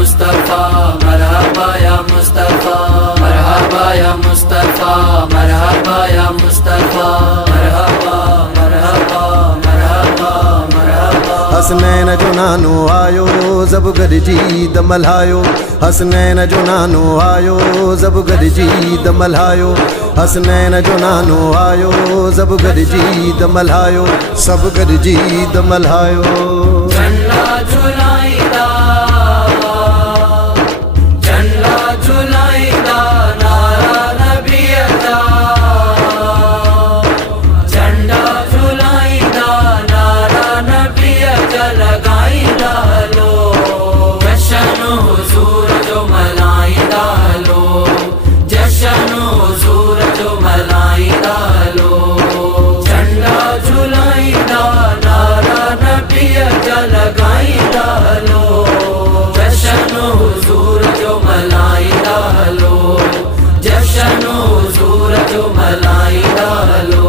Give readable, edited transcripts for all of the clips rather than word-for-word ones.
मुस्तफा मरहबा या मुस्तफा मरहबा या मुस्तफा मरहबा या मुस्तफा मरहबा मरहबा मरहबा मरहबा। हसनैन जो नानो आयो ज़ब गॾिजी दम हलायो हसनैन जो नानो आयो ज़ब गॾिजी दम हलायो हसनैन जो नानो आयो ज़ब गॾिजी दम हलायो सभु गॾिजी दम हलायो। झंडा झुलाईंदा झंडा झुलाईंदा नारा नबीअ जा झंडा झुलाईंदा नारा नबीअ जा लॻाईंदा हलो जशन हुज़ूर जो मल्हाईंदा हलो जशन हुज़ूर जो मल्हाईंदा हलो झंडा झुलाईंदा नारा नबीअ जा लॻाईंदा हलो जशन हुज़ूर जो मल्हाईंदा हलो जशन हुज़ूर जो मल्हाईंदा हलो।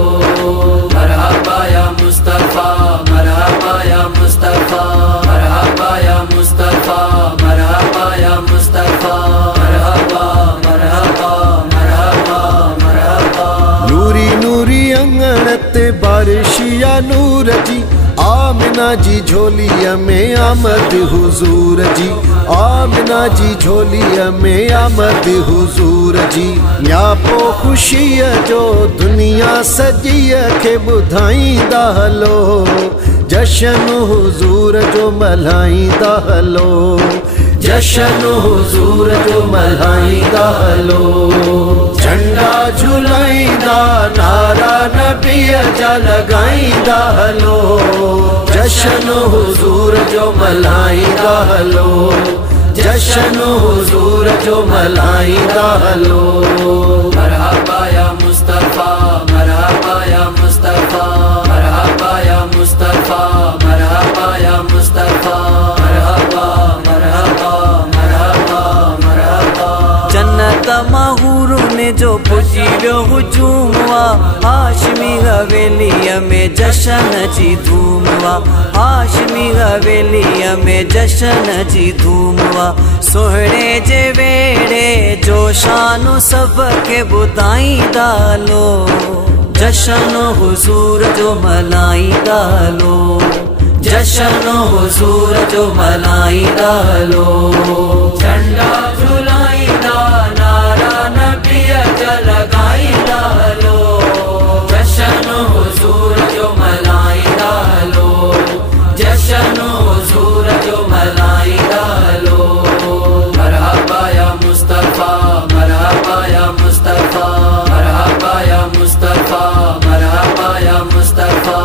मरहबा या मुस्तफा मरहबा या मुस्तफा मरहबा या मुस्तफा मरहबा या मुस्तफा मरहबा मरहबा मरहबा मरहबा। नूरी नूरी अंगण ते बारिशिया नूर जी आमिना जी झोलीअ में आमद हुज़ूर जी आमिना जी झोलीअ में आमद हुज़ूर जी न्यापो ख़ुशीअ जो दुनिया सॼीअ खे ॿुधाईंदा हलो जशन हुज़ूर जो मल्हाईंदा हलो जशन हुज़ूर जो मल्हाईंदा हलो। झंडा झुलाईंदा नारा नबीअ जा लॻाईंदा हलो जशन हुज़ूर जो मल्हाईंदा हलो जशन हुज़ूर जो मल्हाईंदा हलो। मरहबा या मुस्तफा मरहबा या मुस्तफा मरहबा या मुस्तफा मरहबा या मुस्तफा मरहबा मरहबा मरहबा मरहबा। जन्नत महूरुनि जो पुॼी वियो हुजूम वा हाशमी हवेलीअ में जशन जी धूम वा हाशमी हवेलीअ में जशन जी धूम वा सोहणे जे वेड़े जो शानु सबके ॿुधाईंदा हलो जशन हुज़ूर जो मल्हाईंदा हलो जशन हुज़ूर जो मल्हाईंदा हलो। झंडा झुलाईंदा नारा नबीअ जा लॻाईंदा हलो जशन हुज़ूर जो मल्हाईंदा हलो जशन हुज़ूर जो मल्हाईंदा हलो। मरहबा या मुस्तफा मरहबा या मुस्तफा मरहबा या मुस्तफा मरहबा या मुस्तफा